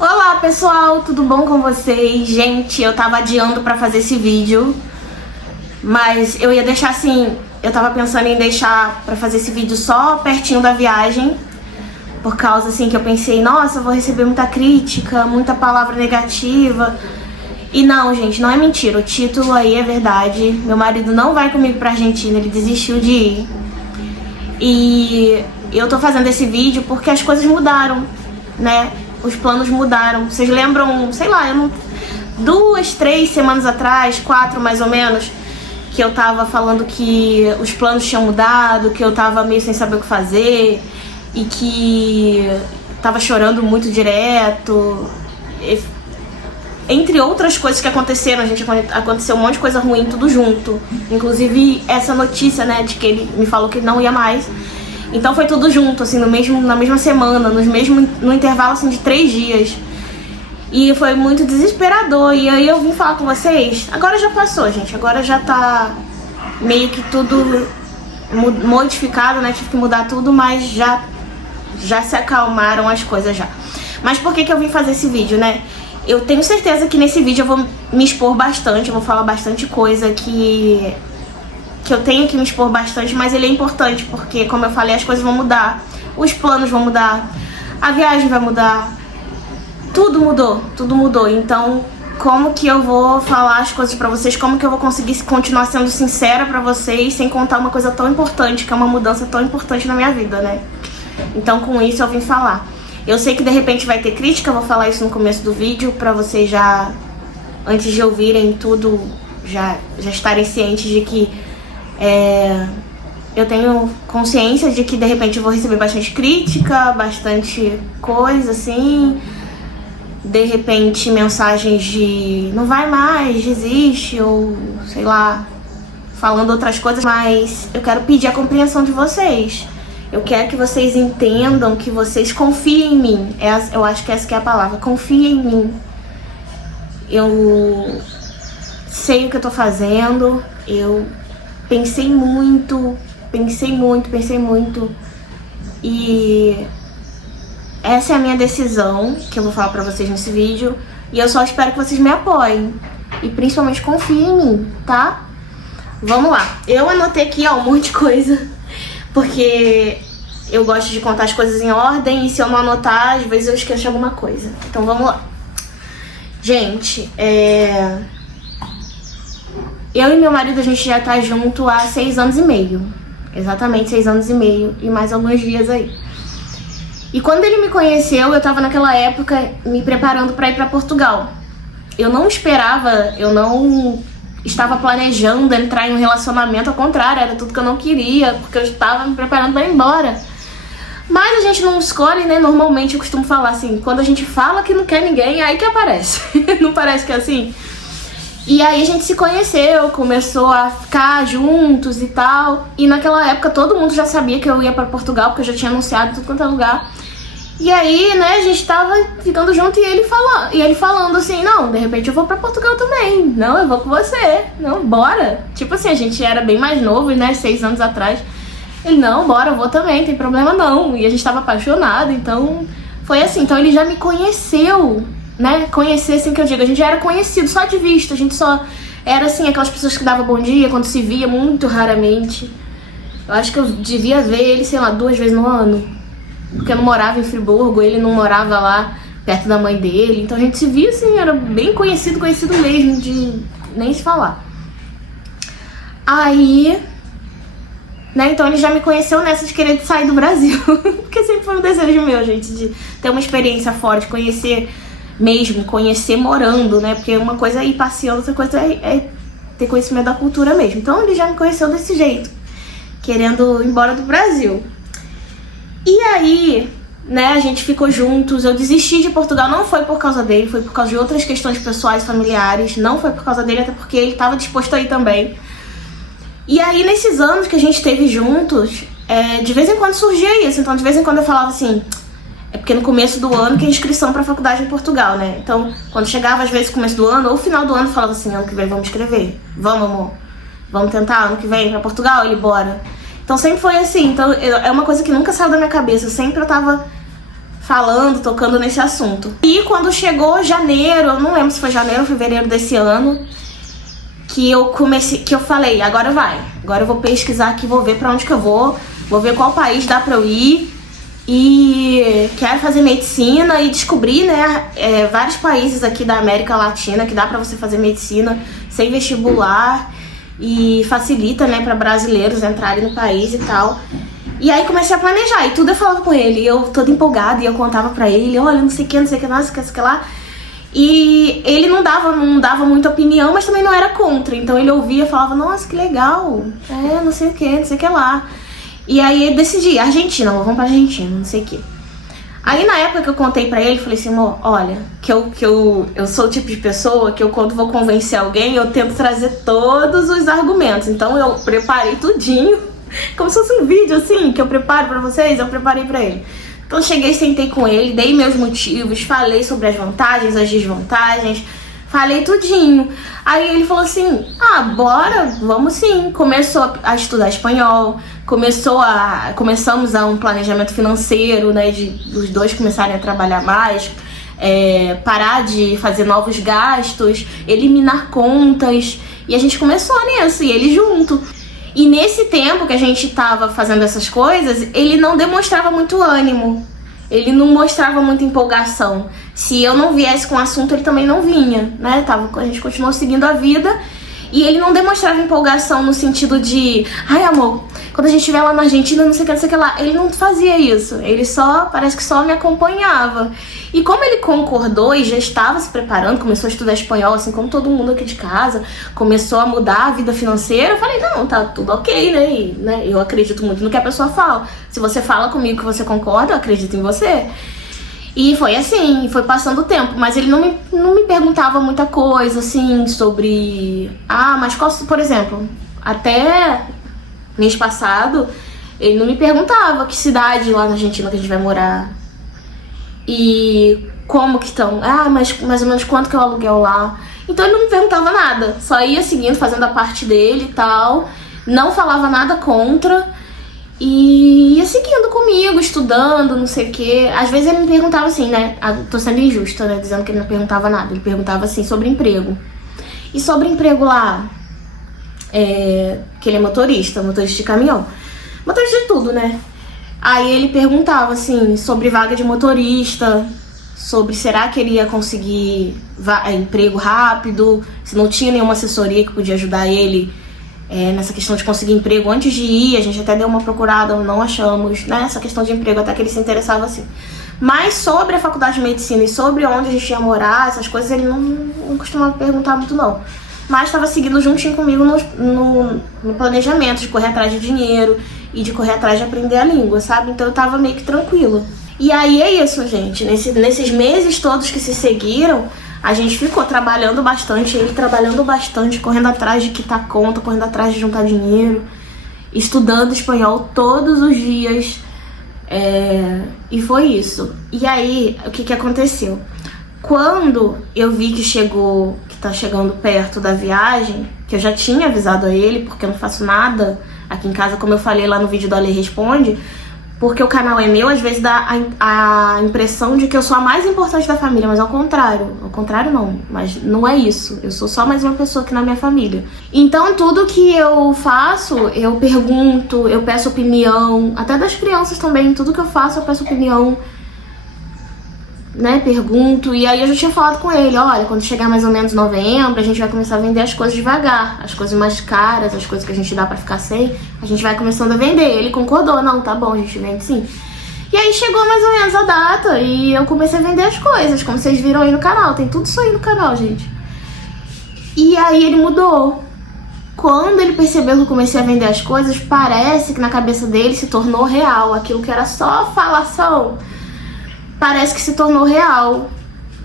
Olá pessoal, tudo bom com vocês? Gente, eu tava adiando pra fazer esse vídeo, mas eu ia deixar assim, eu tava pensando em deixar pra fazer esse vídeo só pertinho da viagem, por causa assim que eu pensei, nossa, eu vou receber muita crítica, muita palavra negativa. E não, gente, não é mentira, o título aí é verdade. Meu marido não vai comigo pra Argentina, ele desistiu de ir. E eu tô fazendo esse vídeo porque as coisas mudaram, né? Os planos mudaram. Vocês lembram, sei lá, 2, 3 semanas atrás, 4 mais ou menos, que eu tava falando que os planos tinham mudado, que eu tava meio sem saber o que fazer e que tava chorando muito direto. Entre outras coisas que aconteceram, aconteceu um monte de coisa ruim, tudo junto. Inclusive essa notícia, né, de que ele me falou que não ia mais. Então foi tudo junto, assim, na mesma semana, no intervalo assim, de 3 dias. E foi muito desesperador. E aí eu vim falar com vocês. Agora já passou, gente. Agora já tá meio que tudo modificado, né? Tive que mudar tudo, mas já se acalmaram as coisas já. Mas por que eu vim fazer esse vídeo, né? Eu tenho certeza que nesse vídeo eu vou me expor bastante, eu vou falar bastante coisa que eu tenho que me expor bastante, mas ele é importante porque, como eu falei, as coisas vão mudar, os planos vão mudar, a viagem vai mudar, tudo mudou. Então, como que eu vou falar as coisas pra vocês, como que eu vou conseguir continuar sendo sincera pra vocês sem contar uma coisa tão importante, que é uma mudança tão importante na minha vida, né? Então, com isso eu vim falar. Eu sei que de repente vai ter crítica, eu vou falar isso no começo do vídeo pra vocês já, antes de ouvirem tudo, já estarem cientes de que eu tenho consciência de que de repente eu vou receber bastante crítica, bastante coisa assim, de repente mensagens de não vai mais, desiste, ou sei lá, falando outras coisas, mas eu quero pedir a compreensão de vocês. Eu quero que vocês entendam, que vocês confiem em mim. Eu acho que essa que é a palavra, confiem em mim. Eu sei o que eu tô fazendo, eu pensei muito, e essa é a minha decisão, que eu vou falar pra vocês nesse vídeo, e eu só espero que vocês me apoiem, e principalmente confiem em mim, tá? Vamos lá, eu anotei aqui, ó, um monte de coisa, porque eu gosto de contar as coisas em ordem, e se eu não anotar, às vezes eu esqueço de alguma coisa. Então vamos lá. Gente, eu e meu marido, a gente já tá junto há 6 anos e meio. Exatamente 6 anos e meio e mais alguns dias aí. E quando ele me conheceu, eu tava naquela época me preparando pra ir pra Portugal. Eu não estava planejando entrar em um relacionamento, ao contrário, era tudo que eu não queria, porque eu estava me preparando pra ir embora. Mas a gente não escolhe, né? Normalmente eu costumo falar assim, quando a gente fala que não quer ninguém, aí que aparece. Não parece que é assim? E aí a gente se conheceu, começou a ficar juntos e tal. E naquela época todo mundo já sabia que eu ia pra Portugal, porque eu já tinha anunciado em tudo quanto é lugar. E aí, né, a gente tava ficando junto e ele falando assim, não, de repente eu vou pra Portugal também. Não, eu vou com você. Não, bora. Tipo assim, a gente era bem mais novo, né, 6 anos atrás. Ele, não, bora, eu vou também, tem problema não. E a gente tava apaixonado, então foi assim. Então ele já me conheceu, né, conhecer assim que eu digo, a gente já era conhecido só de vista, a gente só era assim, aquelas pessoas que davam bom dia quando se via, muito raramente. Eu acho que eu devia ver ele, sei lá, 2 vezes no ano, porque eu não morava em Friburgo, ele não morava lá perto da mãe dele, então a gente se via assim, era bem conhecido mesmo, de nem se falar. Aí, né, então ele já me conheceu nessa de querer sair do Brasil, porque sempre foi um desejo meu, gente, de ter uma experiência fora, de conhecer morando, né? Porque uma coisa é ir passeando, outra coisa é ter conhecimento da cultura mesmo. Então ele já me conheceu desse jeito, querendo ir embora do Brasil. E aí, né, a gente ficou juntos, eu desisti de Portugal, não foi por causa dele, foi por causa de outras questões pessoais, familiares, não foi por causa dele, até porque ele estava disposto a ir também. E aí, nesses anos que a gente esteve juntos, de vez em quando surgia isso, então de vez em quando eu falava assim, é porque no começo do ano que é inscrição pra faculdade em Portugal, né? Então, quando chegava às vezes começo do ano ou final do ano, eu falava assim, ano que vem vamos escrever. Vamos, amor. Vamos tentar ano que vem pra Portugal? Ele, bora. Então sempre foi assim. Então é uma coisa que nunca saiu da minha cabeça. Sempre eu tava falando, tocando nesse assunto. E quando chegou janeiro, eu não lembro se foi janeiro ou fevereiro desse ano, que eu falei, agora vai. Agora eu vou pesquisar aqui, vou ver pra onde que eu vou ver qual país dá pra eu ir. E quero fazer medicina e descobri, né, vários países aqui da América Latina que dá pra você fazer medicina sem vestibular e facilita, né, pra brasileiros entrarem no país e tal. E aí comecei a planejar, e tudo eu falava com ele, eu toda empolgada, e eu contava pra ele, olha, não sei o que, não sei o que lá. E ele não dava muita opinião, mas também não era contra. Então ele ouvia e falava, nossa, que legal, não sei o que lá. E aí eu decidi, Argentina, vamos pra Argentina, não sei o que. Aí na época que eu contei pra ele, falei assim, amor, olha, que eu sou o tipo de pessoa que eu, quando vou convencer alguém, eu tento trazer todos os argumentos. Então eu preparei tudinho, como se fosse um vídeo assim, que eu preparo pra vocês, eu preparei pra ele. Então cheguei, sentei com ele, dei meus motivos, falei sobre as vantagens, as desvantagens, falei tudinho. Aí ele falou assim, bora, vamos sim. Começou a estudar espanhol, começamos a um planejamento financeiro, né, dos dois começarem a trabalhar mais, parar de fazer novos gastos, eliminar contas, e a gente começou nisso, e ele junto. E nesse tempo que a gente tava fazendo essas coisas, ele não demonstrava muito ânimo, ele não mostrava muita empolgação. Se eu não viesse com o assunto, ele também não vinha, né? A gente continuou seguindo a vida. E ele não demonstrava empolgação no sentido de, ai amor, quando a gente estiver lá na Argentina, não sei o que lá. Ele não fazia isso, ele parece que só me acompanhava. E como ele concordou e já estava se preparando, começou a estudar espanhol, assim como todo mundo aqui de casa, começou a mudar a vida financeira, eu falei, não, tá tudo ok, né? E, né, eu acredito muito no que a pessoa fala. Se você fala comigo que você concorda, eu acredito em você. E foi assim, foi passando o tempo, mas ele não me perguntava muita coisa, assim, sobre... mas qual, por exemplo, até mês passado, ele não me perguntava que cidade lá na Argentina que a gente vai morar. E como que estão, mas mais ou menos quanto que é o aluguel lá. Então ele não me perguntava nada, só ia seguindo, fazendo a parte dele e tal, não falava nada contra. E ia seguindo comigo, estudando, não sei o que. Às vezes ele me perguntava assim, né? Tô sendo injusta, né? Dizendo que ele não perguntava nada. Ele perguntava assim, sobre emprego. E sobre emprego lá, que ele é motorista de caminhão. Motorista de tudo, né? Aí ele perguntava assim, sobre vaga de motorista, sobre será que ele ia conseguir emprego rápido, se não tinha nenhuma assessoria que podia ajudar ele nessa questão de conseguir emprego antes de ir. A gente até deu uma procurada, não achamos, né, essa questão de emprego, até que ele se interessava assim. Mas sobre a faculdade de medicina e sobre onde a gente ia morar, essas coisas, ele não costumava perguntar muito não. Mas estava seguindo juntinho comigo no planejamento de correr atrás de dinheiro e de correr atrás de aprender a língua, sabe? Então eu tava meio que tranquila. E aí é isso, gente. Nesses meses todos que se seguiram, a gente ficou trabalhando bastante, ele trabalhando bastante, correndo atrás de quitar conta, correndo atrás de juntar dinheiro, estudando espanhol todos os dias, e foi isso. E aí, o que aconteceu? Quando eu vi que tá chegando perto da viagem, que eu já tinha avisado a ele, porque eu não faço nada aqui em casa, como eu falei lá no vídeo do Ale Responde, porque o canal é meu, às vezes dá a impressão de que eu sou a mais importante da família, mas ao contrário não, mas não é isso, eu sou só mais uma pessoa aqui na minha família. Então tudo que eu faço, eu pergunto, eu peço opinião, até das crianças também, tudo que eu faço eu peço opinião, né, pergunto. E aí eu já tinha falado com ele, olha, quando chegar mais ou menos novembro, a gente vai começar a vender as coisas devagar, as coisas mais caras, as coisas que a gente dá pra ficar sem, a gente vai começando a vender. Ele concordou, não, tá bom, a gente vende sim. E aí chegou mais ou menos a data e eu comecei a vender as coisas, como vocês viram aí no canal, tem tudo isso aí no canal, gente. E aí ele mudou. Quando ele percebeu que eu comecei a vender as coisas, parece que na cabeça dele se tornou real, aquilo que era só falação, parece que se tornou real.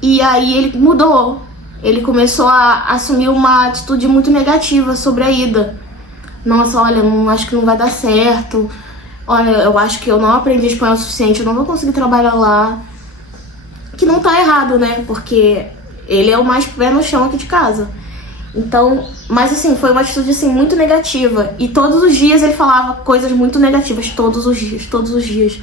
E aí ele mudou. Ele começou a assumir uma atitude muito negativa sobre a ida. Nossa, olha, acho que não vai dar certo. Olha, eu acho que eu não aprendi espanhol o suficiente, eu não vou conseguir trabalhar lá. Que não tá errado, né? Porque ele é o mais pé no chão aqui de casa. Então, mas assim, foi uma atitude assim muito negativa. E todos os dias ele falava coisas muito negativas, todos os dias.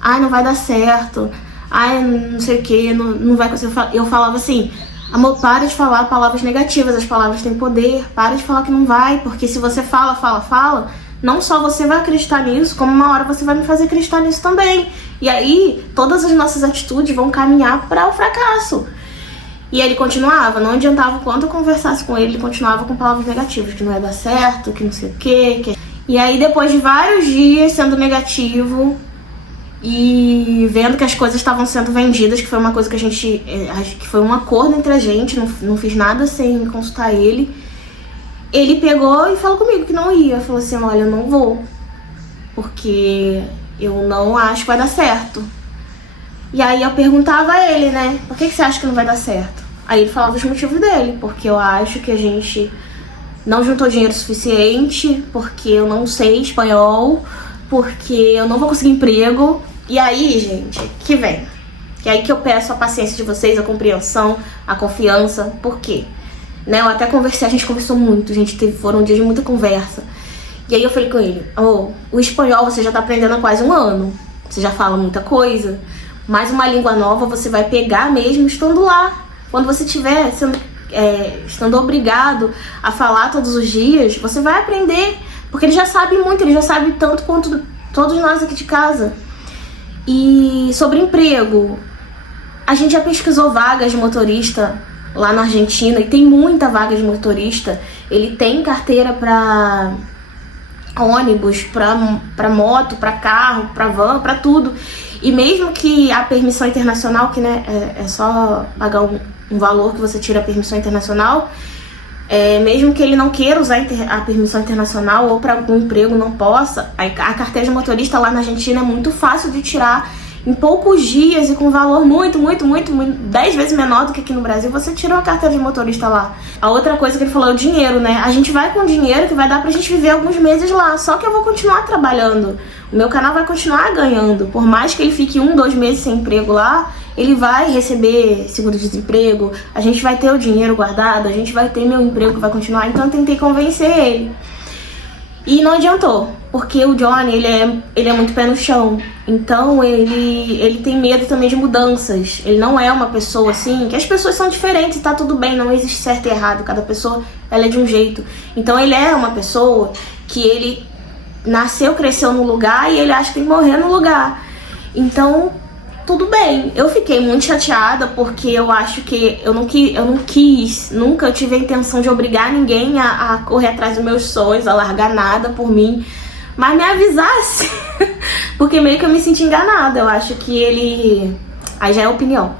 Ai, não vai dar certo. ai, não sei o que, não vai conseguir. Eu falava assim, amor, para de falar palavras negativas, as palavras têm poder, para de falar que não vai, porque se você fala, não só você vai acreditar nisso, como uma hora você vai me fazer acreditar nisso também. E aí, todas as nossas atitudes vão caminhar para o fracasso. E ele continuava, não adiantava o quanto eu conversasse com ele continuava com palavras negativas, que não ia dar certo, que não sei o quê. E aí, depois de vários dias sendo negativo e vendo que as coisas estavam sendo vendidas, que foi uma coisa que que foi um acordo entre a gente, não fiz nada sem consultar ele. Ele pegou e falou comigo que não ia. Falou assim, olha, eu não vou, porque eu não acho que vai dar certo. E aí eu perguntava a ele, né, por que você acha que não vai dar certo? Aí ele falava os motivos dele, porque eu acho que a gente não juntou dinheiro suficiente, porque eu não sei espanhol, porque eu não vou conseguir emprego. E aí, gente, que vem. E aí que eu peço a paciência de vocês, a compreensão, a confiança. Por quê? Né, eu até conversei, a gente conversou muito, foram dias de muita conversa. E aí eu falei com ele, o espanhol você já tá aprendendo há quase um ano, você já fala muita coisa, mas uma língua nova você vai pegar mesmo estando lá. Quando você estiver estando obrigado a falar todos os dias, você vai aprender, porque ele já sabe muito, ele já sabe tanto quanto todos nós aqui de casa. E sobre emprego, a gente já pesquisou vagas de motorista lá na Argentina, e tem muita vaga de motorista. Ele tem carteira para ônibus, para moto, para carro, para van, para tudo. E mesmo que a permissão internacional, que né, é só pagar um valor que você tira a permissão internacional, mesmo que ele não queira usar a permissão internacional ou para algum emprego não possa, a carteira de motorista lá na Argentina é muito fácil de tirar. Em poucos dias e com valor muito, 10 vezes menor do que aqui no Brasil, você tira uma carteira de motorista lá. A outra coisa que ele falou é o dinheiro, né? A gente vai com dinheiro que vai dar pra gente viver alguns meses lá, só que eu vou continuar trabalhando. O meu canal vai continuar ganhando. Por mais que ele fique 1, 2 meses sem emprego lá, ele vai receber seguro-desemprego, a gente vai ter o dinheiro guardado, a gente vai ter meu emprego que vai continuar. Então eu tentei convencer ele. E não adiantou, porque o Johnny, ele é muito pé no chão. Então ele tem medo também de mudanças. Ele não é uma pessoa assim, que as pessoas são diferentes e tá tudo bem, não existe certo e errado. Cada pessoa, ela é de um jeito. Então ele é uma pessoa que ele nasceu, cresceu no lugar e ele acha que tem que morrer no lugar. Então, tudo bem. Eu fiquei muito chateada porque eu acho que eu não quis, nunca tive a intenção de obrigar ninguém a correr atrás dos meus sonhos, a largar nada por mim, mas me avisasse, porque meio que eu me senti enganada. Eu acho que ele, aí já é opinião,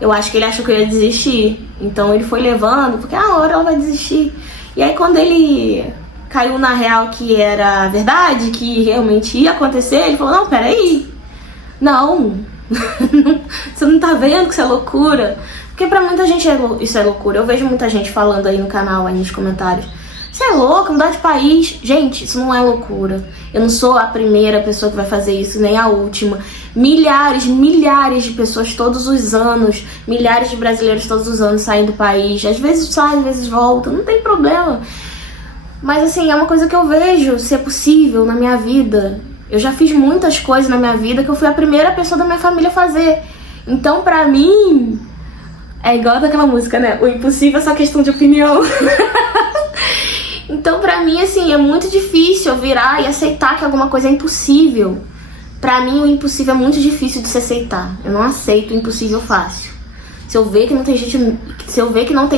eu acho que ele achou que eu ia desistir, então ele foi levando, porque a hora ela vai desistir. E aí quando ele caiu na real que era verdade, que realmente ia acontecer, ele falou, não, peraí, não, você não tá vendo que isso é loucura? Porque pra muita gente isso é loucura. Eu vejo muita gente falando aí no canal, aí nos comentários, você é louco, mudar de país. Gente, isso não é loucura. Eu não sou a primeira pessoa que vai fazer isso, nem a última. Milhares de pessoas todos os anos, milhares de brasileiros todos os anos saem do país. Às vezes saem, às vezes voltam, não tem problema. Mas assim, é uma coisa que eu vejo ser possível na minha vida. Eu já fiz muitas coisas na minha vida que eu fui a primeira pessoa da minha família a fazer. Então, pra mim, é igual daquela música, né? O impossível é só questão de opinião. Então, pra mim, assim, é muito difícil eu virar e aceitar que alguma coisa é impossível. Pra mim, o impossível é muito difícil de se aceitar. Eu não aceito o impossível fácil. Se eu ver que não tem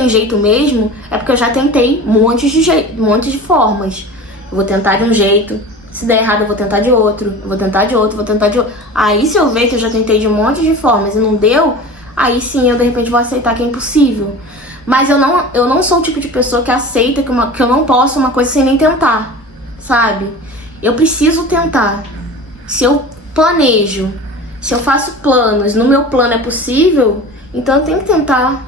jeito mesmo, é porque eu já tentei um monte de formas. Eu vou tentar de um jeito. Se der errado, eu vou tentar de outro, vou tentar de outro. Aí, se eu ver que eu já tentei de um monte de formas e não deu, aí sim eu de repente vou aceitar que é impossível. Mas eu não sou o tipo de pessoa que aceita que eu não posso uma coisa sem nem tentar, sabe? Eu preciso tentar. Se eu planejo, se eu faço planos, no meu plano é possível, então eu tenho que tentar.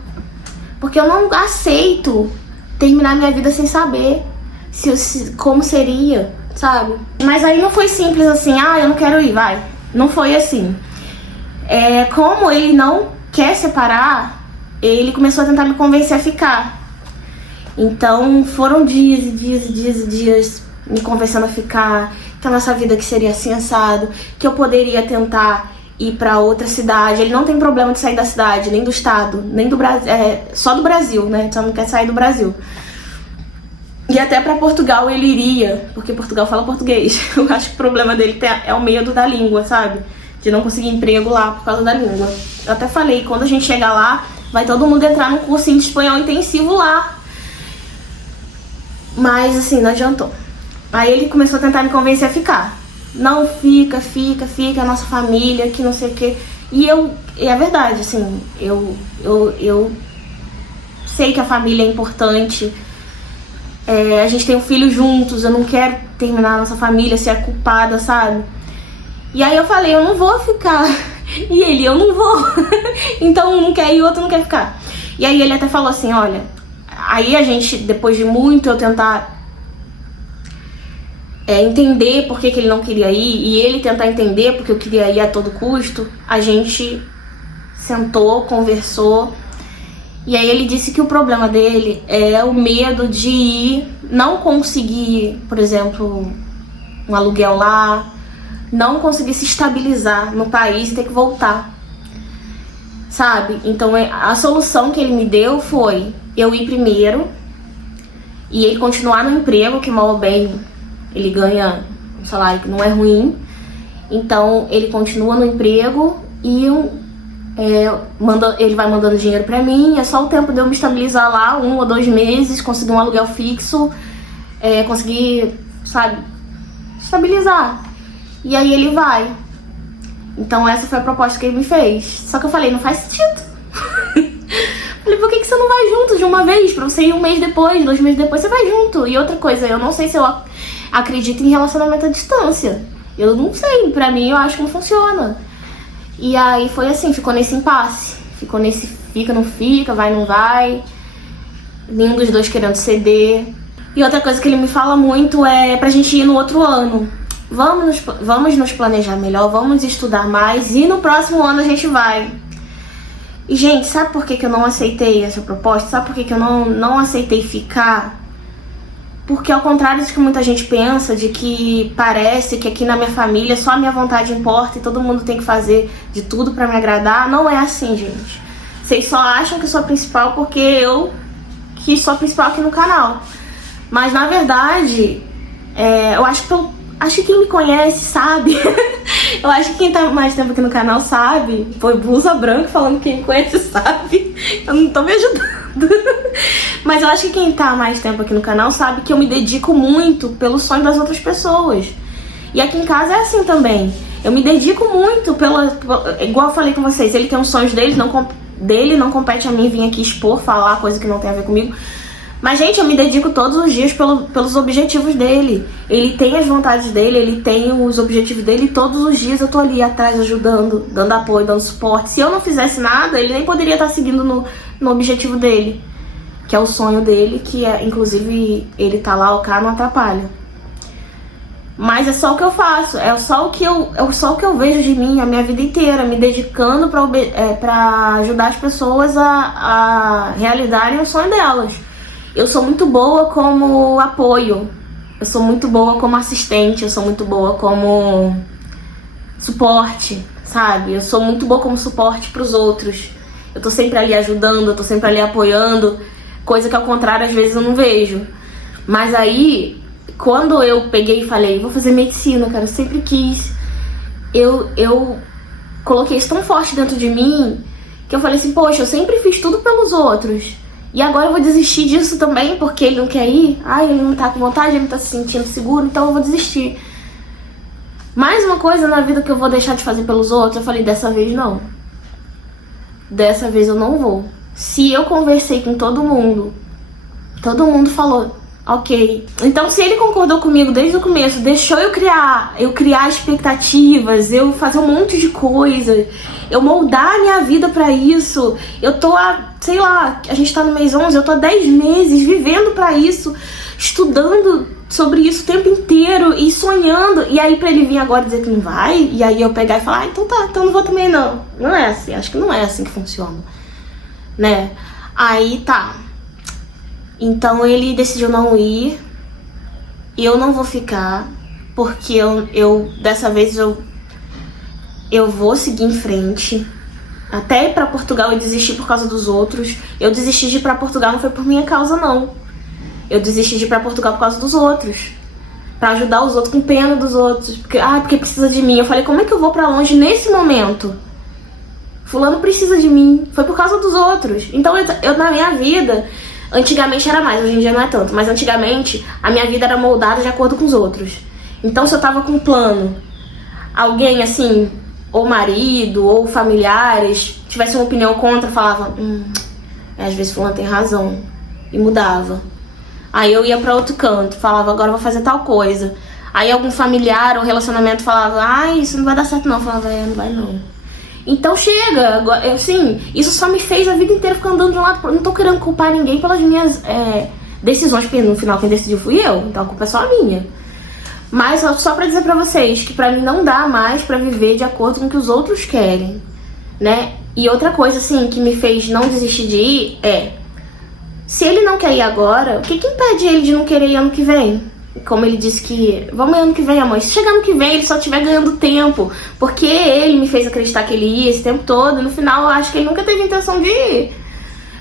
Porque eu não aceito terminar minha vida sem saber como seria, sabe? Mas aí não foi simples assim, eu não quero ir, vai. Não foi assim. Como ele não quer separar, ele começou a tentar me convencer a ficar. Então foram dias me convencendo a ficar, que a nossa vida que seria assim assado, que eu poderia tentar ir pra outra cidade. Ele não tem problema de sair da cidade, nem do estado, nem do Brasil, só do Brasil, né? Só não quer sair do Brasil. E até pra Portugal ele iria, porque Portugal fala português. Eu acho que o problema dele é o medo da língua, sabe? De não conseguir emprego lá por causa da língua. Eu até falei, quando a gente chegar lá, vai todo mundo entrar num cursinho de espanhol intensivo lá. Mas assim, não adiantou. Aí ele começou a tentar me convencer a ficar. Não, fica, é a nossa família, que não sei o quê. E é verdade, assim, eu sei que a família é importante. A gente tem um filho juntos, eu não quero terminar a nossa família, ser a culpada, sabe? E aí eu falei, eu não vou ficar. E ele, eu não vou. Então um não quer ir, o outro não quer ficar. E aí ele até falou assim, olha, aí a gente, depois de muito eu tentar entender por que ele não queria ir, e ele tentar entender porque eu queria ir a todo custo, a gente sentou, conversou, e aí ele disse que o problema dele é o medo de ir, não conseguir, por exemplo, um aluguel lá, não conseguir se estabilizar no país e ter que voltar, sabe? Então a solução que ele me deu foi eu ir primeiro e ele continuar no emprego, que mal ou bem ele ganha um salário que não é ruim. Então ele continua no emprego e ele vai mandando dinheiro pra mim. É só o tempo de eu me estabilizar lá, 1 ou 2 meses, conseguir um aluguel fixo, conseguir, sabe, estabilizar. E aí ele vai. Então essa foi a proposta que ele me fez. Só que eu falei, não faz sentido. Falei, por que você não vai junto de uma vez? Pra você ir 1 mês depois, 2 meses depois, você vai junto. E outra coisa, eu não sei se eu acredito em relacionamento à distância. Eu não sei, pra mim eu acho que não funciona. E aí foi assim, ficou nesse impasse. Ficou nesse fica, não fica, vai, não vai. Nenhum dos dois querendo ceder. E outra coisa que ele me fala muito é pra gente ir no outro ano. Vamos nos planejar melhor, vamos estudar mais e no próximo ano a gente vai. E, gente, sabe por que eu não aceitei essa proposta? Sabe por que eu não aceitei ficar? Porque ao contrário do que muita gente pensa, de que parece que aqui na minha família só a minha vontade importa e todo mundo tem que fazer de tudo pra me agradar, não é assim, gente. Vocês só acham que eu sou a principal porque eu que sou a principal aqui no canal. Mas na verdade, eu acho que quem me conhece sabe. Eu acho que quem tá mais tempo aqui no canal sabe. Foi blusa branca falando que quem me conhece sabe. Eu não tô me ajudando. Mas eu acho que quem tá mais tempo aqui no canal sabe que eu me dedico muito pelo sonho das outras pessoas. E aqui em casa é assim também. Eu me dedico muito igual eu falei com vocês, ele tem os sonhos dele, não compete a mim vir aqui expor, falar coisa que não tem a ver comigo. Mas, gente, eu me dedico todos os dias pelos objetivos dele. Ele tem as vontades dele, ele tem os objetivos dele e todos os dias eu tô ali atrás ajudando, dando apoio, dando suporte. Se eu não fizesse nada, ele nem poderia estar seguindo no objetivo dele, que é o sonho dele, que inclusive, ele tá lá, o cara não atrapalha. Mas é só o que eu faço, é só o que eu vejo de mim a minha vida inteira, me dedicando pra ajudar as pessoas a realizarem o sonho delas. Eu sou muito boa como apoio, eu sou muito boa como assistente, eu sou muito boa como suporte, sabe? Eu sou muito boa como suporte pros outros. Eu tô sempre ali ajudando, eu tô sempre ali apoiando, coisa que ao contrário às vezes eu não vejo. Mas aí, quando eu peguei e falei, vou fazer medicina, cara, eu sempre quis, eu coloquei isso tão forte dentro de mim, que eu falei assim, poxa, eu sempre fiz tudo pelos outros. E agora eu vou desistir disso também, porque ele não quer ir. Ele não tá com vontade, ele não tá se sentindo seguro, então eu vou desistir. Mais uma coisa na vida que eu vou deixar de fazer pelos outros, eu falei, dessa vez não. Dessa vez eu não vou. Se eu conversei com todo mundo falou, ok. Então se ele concordou comigo desde o começo, deixou eu criar expectativas, eu fazer um monte de coisa, eu moldar a minha vida pra isso, eu tô sei lá, a gente tá no mês 11, eu tô há 10 meses vivendo pra isso, estudando sobre isso o tempo inteiro e sonhando. E aí pra ele vir agora dizer que não vai, e aí eu pegar e falar, então tá, então não vou também não. Não é assim, acho que não é assim que funciona, né? Aí tá. Então ele decidiu não ir, e eu não vou ficar, porque eu dessa vez eu eu vou seguir em frente. Até ir pra Portugal eu desisti por causa dos outros. Eu desisti de ir pra Portugal não foi por minha causa, não. Eu desisti de ir pra Portugal por causa dos outros. Pra ajudar os outros, com pena dos outros. Porque precisa de mim. Eu falei, como é que eu vou pra longe nesse momento? Fulano precisa de mim. Foi por causa dos outros. Então eu na minha vida, antigamente era mais, hoje em dia não é tanto. Mas antigamente a minha vida era moldada de acordo com os outros. Então se eu tava com um plano, alguém assim, ou marido, ou familiares, tivesse uma opinião contra, falava, às vezes fulano tem razão. E mudava. Aí eu ia pra outro canto, falava, agora eu vou fazer tal coisa. Aí algum familiar ou relacionamento falava, isso não vai dar certo não. Eu falava, não vai não. Então chega, assim, isso só me fez a vida inteira ficar andando de um lado pro outro. Não tô querendo culpar ninguém pelas minhas decisões, porque no final quem decidiu fui eu, então a culpa é só minha. Mas só pra dizer pra vocês que pra mim não dá mais pra viver de acordo com o que os outros querem, né? E outra coisa, assim, que me fez não desistir de ir se ele não quer ir agora, o que impede ele de não querer ir ano que vem? Como ele disse que, vamos ano que vem, amor. Se chegar ano que vem, ele só estiver ganhando tempo. Porque ele me fez acreditar que ele ia esse tempo todo. E no final, eu acho que ele nunca teve intenção de ir.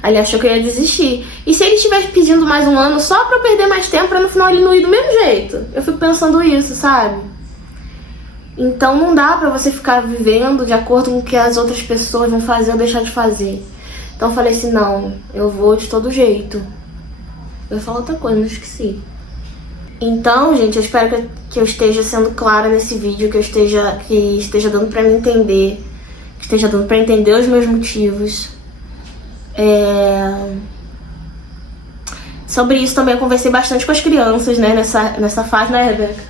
Ele achou que eu ia desistir. E se ele estivesse pedindo mais um ano só pra eu perder mais tempo, pra no final ele não ir do mesmo jeito? Eu fico pensando isso, sabe? Então não dá pra você ficar vivendo de acordo com o que as outras pessoas vão fazer ou deixar de fazer. Então eu falei assim, não, eu vou de todo jeito. Eu ia falar outra coisa, não esqueci. Então, gente, eu espero que eu esteja sendo clara nesse vídeo, que esteja dando pra me entender, que esteja dando pra entender os meus motivos. Sobre isso também eu conversei bastante com as crianças, né, nessa fase, né, Rebeca?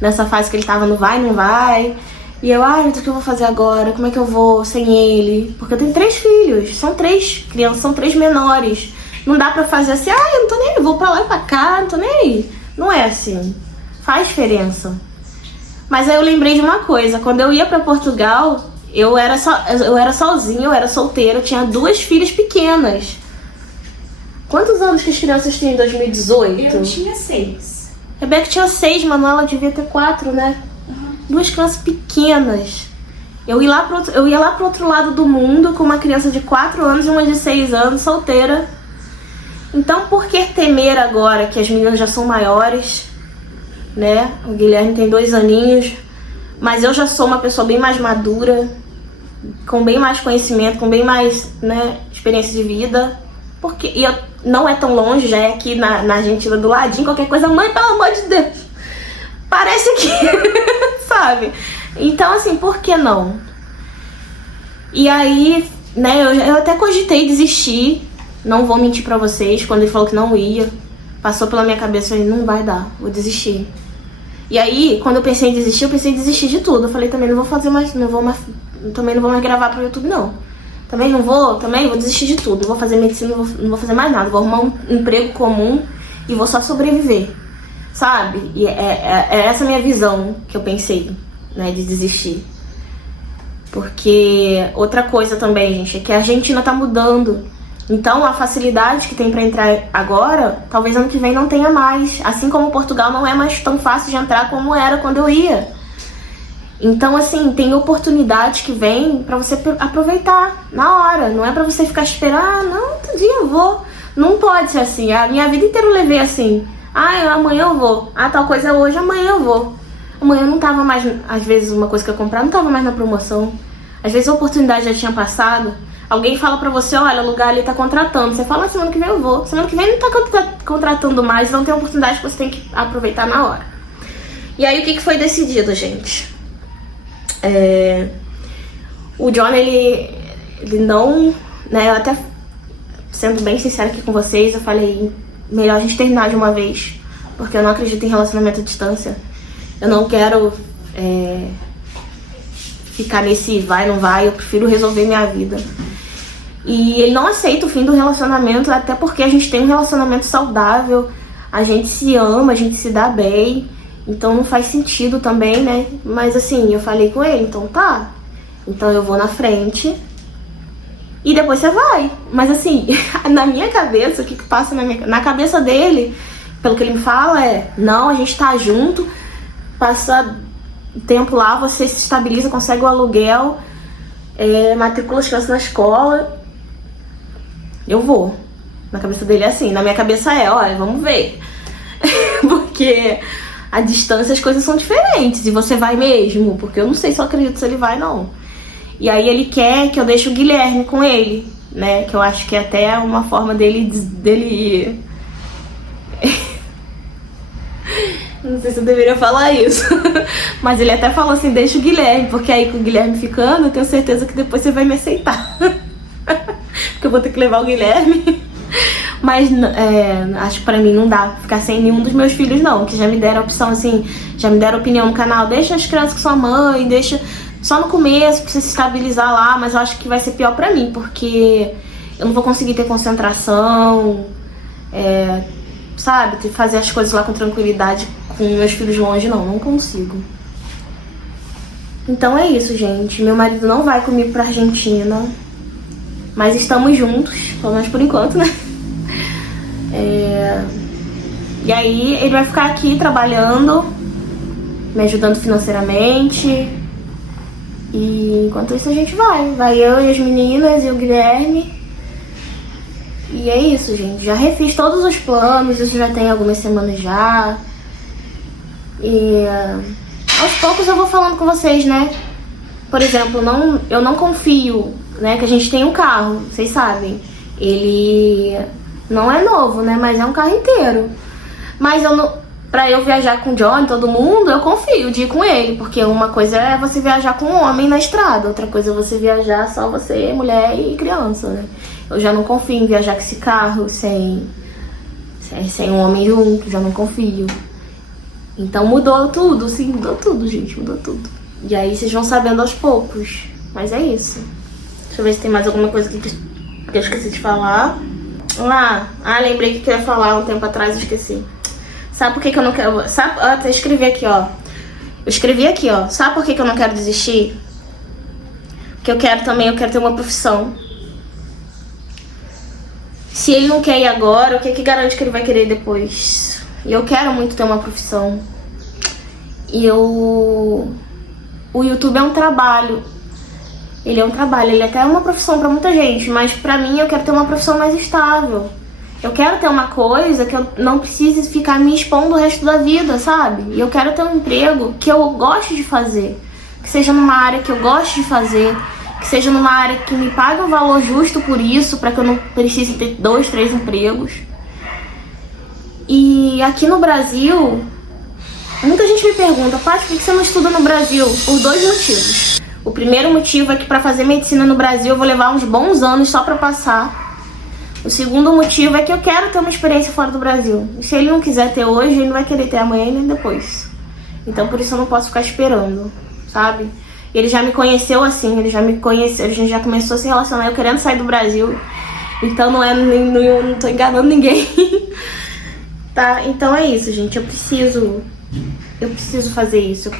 Nessa fase que ele tava no vai, não vai. E eu, o que eu vou fazer agora? Como é que eu vou sem ele? Porque eu tenho 3 filhos, são 3 crianças, são 3 menores. Não dá pra fazer assim, eu não tô nem aí, vou pra lá e pra cá, não tô nem aí. Não é assim, faz diferença. Mas aí eu lembrei de uma coisa, quando eu ia pra Portugal, eu era sozinha, eu era solteira, eu tinha 2 filhas pequenas. Quantos anos que as crianças tinham em 2018? Eu tinha 6. Rebeca tinha 6, Manuela devia ter 4, né? 2 crianças pequenas. Eu ia lá pro outro lado do mundo com uma criança de 4 anos e uma de 6 anos, solteira. Então, por que temer agora que as meninas já são maiores, né? O Guilherme tem 2 aninhos, mas eu já sou uma pessoa bem mais madura, com bem mais conhecimento, com bem mais, né, experiência de vida. E não é tão longe, já é aqui na Argentina do ladinho, qualquer coisa, mãe, pelo amor de Deus, parece aqui, sabe? Então, assim, por que não? E aí, né, eu até cogitei desistir. Não vou mentir pra vocês, quando ele falou que não ia, passou pela minha cabeça, eu falei, não vai dar, vou desistir. E aí, quando eu pensei em desistir de tudo. Eu falei, também não vou fazer mais, também não vou mais gravar pro YouTube, não. Também vou desistir de tudo. Vou fazer medicina, não vou fazer mais nada. Vou arrumar um emprego comum e vou só sobreviver, sabe? E é essa minha visão que eu pensei, né, de desistir. Porque outra coisa também, gente, é que a Argentina tá mudando. Então a facilidade que tem pra entrar agora, talvez ano que vem não tenha mais. Assim como Portugal não é mais tão fácil de entrar como era quando eu ia. Então, assim, tem oportunidade que vem pra você aproveitar na hora. Não é pra você ficar esperando, não, outro dia eu vou. Não pode ser assim. A minha vida inteira eu levei assim. Amanhã eu vou. Tal coisa é hoje, amanhã eu vou. Amanhã não tava mais, às vezes uma coisa que eu comprar não tava mais na promoção. Às vezes a oportunidade já tinha passado. Alguém fala pra você, olha, o lugar ali tá contratando. Você fala, semana que vem eu vou. Semana que vem não tá contratando mais, não tem oportunidade que você tem que aproveitar na hora. E aí o que foi decidido, gente? O John, ele não, né, eu até sendo bem sincera aqui com vocês, eu falei, melhor a gente terminar de uma vez, porque eu não acredito em relacionamento à distância. Eu não quero ficar nesse vai, não vai, eu prefiro resolver minha vida. E ele não aceita o fim do relacionamento, até porque a gente tem um relacionamento saudável, a gente se ama, a gente se dá bem, então não faz sentido também, né? Mas assim, eu falei com ele, então tá, então eu vou na frente e depois você vai. Mas assim, na minha cabeça, o que passa na cabeça dele, pelo que ele me fala, não, a gente tá junto, passa tempo lá, você se estabiliza, consegue o aluguel, matricula as crianças na escola, eu vou. Na cabeça dele é assim, na minha cabeça olha, vamos ver. Porque a distância as coisas são diferentes, e você vai mesmo, porque eu não sei se eu acredito se ele vai, não. E aí ele quer que eu deixe o Guilherme com ele, né, que eu acho que é até uma forma dele não sei se eu deveria falar isso, mas ele até falou assim, deixa o Guilherme, porque aí com o Guilherme ficando, eu tenho certeza que depois você vai me aceitar. Porque eu vou ter que levar o Guilherme. Mas acho que pra mim não dá ficar sem nenhum dos meus filhos, não. Que já me deram a opção, assim, já me deram opinião no canal. Deixa as crianças com sua mãe, deixa só no começo pra você se estabilizar lá. Mas eu acho que vai ser pior pra mim, porque eu não vou conseguir ter concentração, sabe? Fazer as coisas lá com tranquilidade com meus filhos longe, não consigo. Então é isso, gente. Meu marido não vai comigo pra Argentina, mas estamos juntos, pelo menos por enquanto, né? E aí ele vai ficar aqui trabalhando, me ajudando financeiramente. E enquanto isso a gente vai eu e as meninas e o Guilherme. E é isso, gente. Já refiz todos os planos, isso já tem algumas semanas já. E aos poucos eu vou falando com vocês, né? Por exemplo, eu não confio, né, que a gente tem um carro, vocês sabem. Ele não é novo, né, mas é um carro inteiro. Mas pra eu viajar com o John, todo mundo, eu confio de ir com ele. Porque uma coisa é você viajar com um homem na estrada, outra coisa é você viajar só você, mulher e criança, né? Eu já não confio em viajar com esse carro sem um homem junto, já não confio. Então mudou tudo, sim, mudou tudo, gente, mudou tudo. E aí vocês vão sabendo aos poucos. Mas é isso. Deixa eu ver se tem mais alguma coisa que eu esqueci de falar. Lembrei que eu ia falar um tempo atrás e esqueci. Sabe por que eu não quero... Sabe, até escrevi aqui, ó. Eu escrevi aqui, ó. Sabe por que eu não quero desistir? Porque eu quero ter uma profissão. Se ele não quer ir agora, o que garante que ele vai querer depois? E eu quero muito ter uma profissão. E o YouTube é um trabalho. Ele é um trabalho, ele até é uma profissão pra muita gente, mas pra mim eu quero ter uma profissão mais estável. Eu quero ter uma coisa que eu não precise ficar me expondo o resto da vida, sabe? E eu quero ter um emprego que eu goste de fazer, que seja numa área que eu goste de fazer, que seja numa área que me pague um valor justo por isso, pra que eu não precise ter 2, 3 empregos. E aqui no Brasil, muita gente me pergunta, Paty, por que você não estuda no Brasil? Por 2 motivos. O primeiro motivo é que pra fazer medicina no Brasil eu vou levar uns bons anos só pra passar. O segundo motivo é que eu quero ter uma experiência fora do Brasil. E se ele não quiser ter hoje, ele não vai querer ter amanhã e nem depois. Então por isso eu não posso ficar esperando, sabe? Ele já me conheceu assim, ele já começou a se relacionar, eu querendo sair do Brasil. Então não tô enganando ninguém. Tá? Então é isso, gente. Eu preciso fazer isso.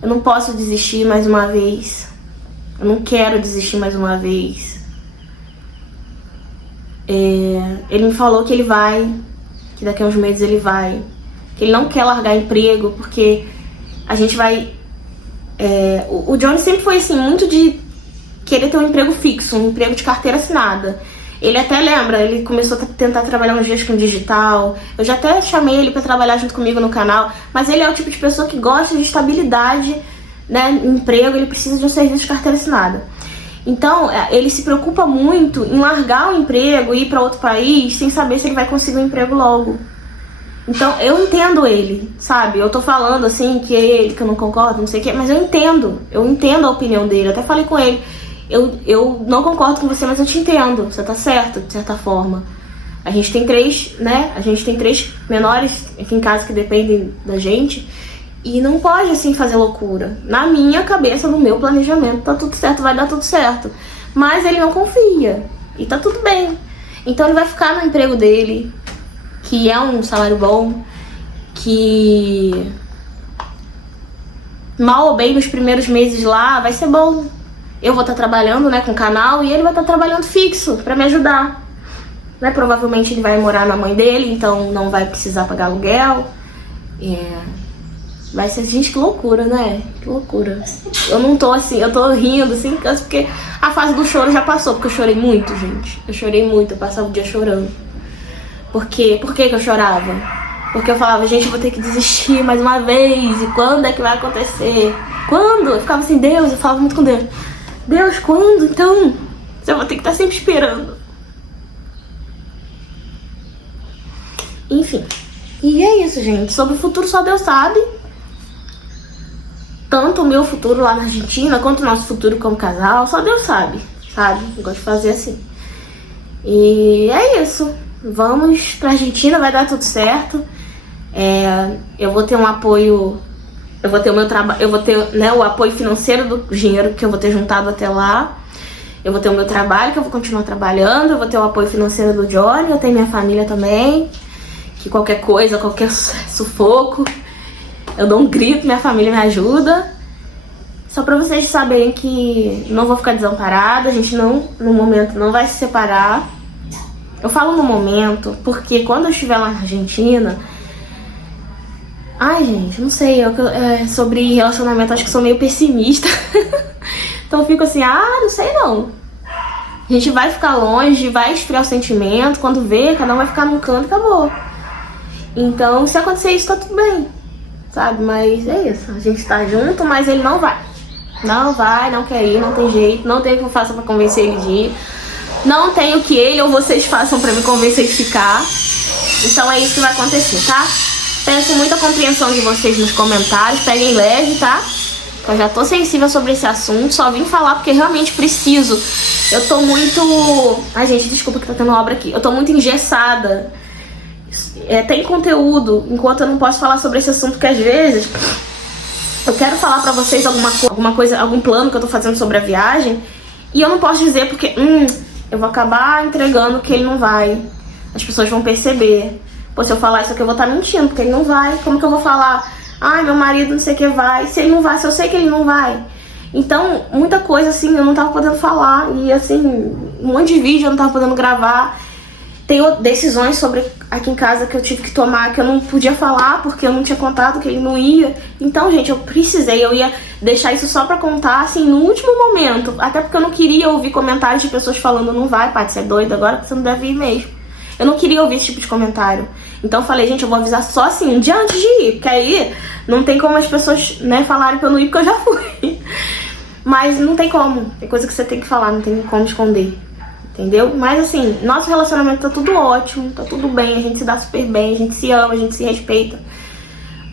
Eu não posso desistir mais uma vez. Eu não quero desistir mais uma vez. Ele me falou que ele vai, que daqui a uns meses ele vai, que ele não quer largar emprego, porque a gente vai... O Johnny sempre foi assim, muito de querer ter um emprego fixo, um emprego de carteira assinada. Ele até lembra, ele começou a tentar trabalhar uns dias com digital. Eu já até chamei ele pra trabalhar junto comigo no canal, mas ele é o tipo de pessoa que gosta de estabilidade, né, emprego, ele precisa de um serviço de carteira assinada. Então, ele se preocupa muito em largar o emprego e ir para outro país sem saber se ele vai conseguir um emprego logo. Então, eu entendo ele, sabe? Eu tô falando assim que eu não concordo, não sei o que, mas eu entendo a opinião dele. Eu até falei com ele, eu não concordo com você, mas eu te entendo, você tá certo, de certa forma. A gente tem 3, né? A gente tem 3 menores aqui em casa que dependem da gente. E não pode, assim, fazer loucura. Na minha cabeça, no meu planejamento, tá tudo certo, vai dar tudo certo. Mas ele não confia. E tá tudo bem. Então ele vai ficar no emprego dele, que é um salário bom, que mal ou bem nos primeiros meses lá vai ser bom. Eu vou estar trabalhando, né, com o canal, e ele vai estar trabalhando fixo pra me ajudar. Né? Provavelmente ele vai morar na mãe dele, então não vai precisar pagar aluguel. Vai ser, gente, que loucura, né? Que loucura. Eu não tô assim, eu tô rindo assim, porque a fase do choro já passou, porque eu chorei muito, gente. Eu chorei muito, eu passava o dia chorando. Por quê? Por que eu chorava? Porque eu falava, gente, eu vou ter que desistir mais uma vez. E quando é que vai acontecer? Quando? Eu ficava assim, Deus, eu falava muito com Deus. Deus, quando? Então, eu vou ter que estar sempre esperando. Enfim. E é isso, gente. Sobre o futuro só Deus sabe. Tanto o meu futuro lá na Argentina, quanto o nosso futuro como casal, só Deus sabe, sabe? Eu gosto de fazer assim. E é isso. Vamos pra Argentina, vai dar tudo certo. Eu vou ter um apoio, eu vou ter o meu trabalho, eu vou ter, né, o apoio financeiro do dinheiro que eu vou ter juntado até lá. Eu vou ter o meu trabalho, que eu vou continuar trabalhando. Eu vou ter o apoio financeiro do Johnny. Eu tenho minha família também, que qualquer coisa, qualquer sufoco, eu dou um grito, minha família me ajuda. Só pra vocês saberem que não vou ficar desamparada. A gente não, no momento, não vai se separar. Eu falo no momento, porque quando eu estiver lá na Argentina... Ai, gente, não sei, sobre relacionamento acho que sou meio pessimista. Então eu fico assim, não sei não. A gente vai ficar longe, vai esfriar o sentimento. Quando vê, cada um vai ficar num canto e acabou. Então, se acontecer isso, tá tudo bem, sabe? Mas é isso, a gente tá junto, mas ele não vai. Não vai, não quer ir, não tem jeito. Não tem o que eu faça pra convencer ele de ir. Não tem o que ele ou vocês façam pra me convencer de ficar. Então é isso que vai acontecer, tá? Peço muita compreensão de vocês nos comentários. Peguem leve, tá? Eu já tô sensível sobre esse assunto. Só vim falar porque realmente preciso. Eu tô muito... Ai, gente, desculpa que tá tendo obra aqui. Eu tô muito engessada. Tem conteúdo, enquanto eu não posso falar sobre esse assunto, porque às vezes eu quero falar pra vocês alguma coisa, algum plano que eu tô fazendo sobre a viagem, e eu não posso dizer porque eu vou acabar entregando que ele não vai. As pessoas vão perceber. Pô, se eu falar isso aqui eu vou estar mentindo, porque ele não vai. Como que eu vou falar? Ai, meu marido não sei o que vai. Se ele não vai, se eu sei que ele não vai. Então, muita coisa assim, eu não tava podendo falar. E assim, um monte de vídeo eu não tava podendo gravar. Tem decisões sobre aqui em casa que eu tive que tomar, que eu não podia falar porque eu não tinha contado que ele não ia. Então, gente, eu ia deixar isso só pra contar, assim, no último momento. Até porque eu não queria ouvir comentários de pessoas falando, não vai, Paty, você é doida agora, você não deve ir mesmo. Eu não queria ouvir esse tipo de comentário. Então eu falei, gente, eu vou avisar só assim, um dia antes de ir, porque aí não tem como as pessoas, né, falarem pra eu não ir, porque eu já fui. Mas não tem como, tem coisa que você tem que falar, não tem como esconder. Entendeu? Mas assim, nosso relacionamento tá tudo ótimo, tá tudo bem, a gente se dá super bem, a gente se ama, a gente se respeita.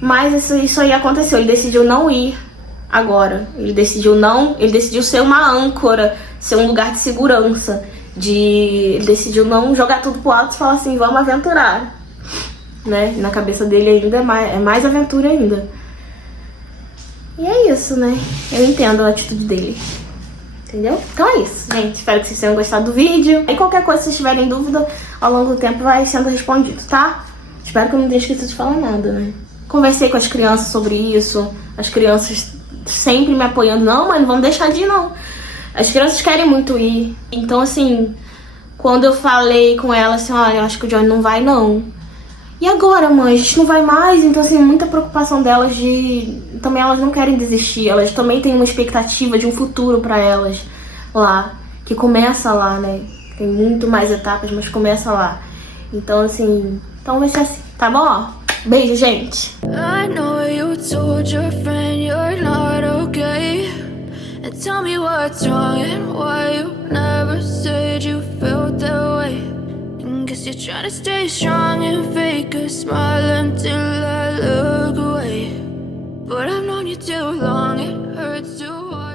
Mas isso aí aconteceu, ele decidiu não ir agora. Ele decidiu ser uma âncora, ser um lugar de segurança. Ele decidiu não jogar tudo pro alto e falar assim, vamos aventurar. Né? Na cabeça dele ainda é mais aventura ainda. E é isso, né? Eu entendo a atitude dele. Entendeu? Então é isso, gente. Espero que vocês tenham gostado do vídeo. E qualquer coisa, se vocês tiverem dúvida, ao longo do tempo vai sendo respondido, tá? Espero que eu não tenha esquecido de falar nada, né? Conversei com as crianças sobre isso. As crianças sempre me apoiando. Não, mãe, não vamos deixar de ir, não. As crianças querem muito ir. Então, assim, quando eu falei com elas, assim, olha, eu acho que o Johnny não vai, não. E agora, mãe? A gente não vai mais? Então, assim, muita preocupação delas de... Também elas não querem desistir. Elas também têm uma expectativa de um futuro pra elas lá. Que começa lá, né? Tem muito mais etapas, mas começa lá. Então, assim... Então vai ser assim, tá bom? Beijo, gente! I know you told your friend you're not okay. And tell me what's wrong and why you never said you felt that way. Guess you're trying to stay strong and fake a smile until I look away. But I've known you too long, it hurts to watch.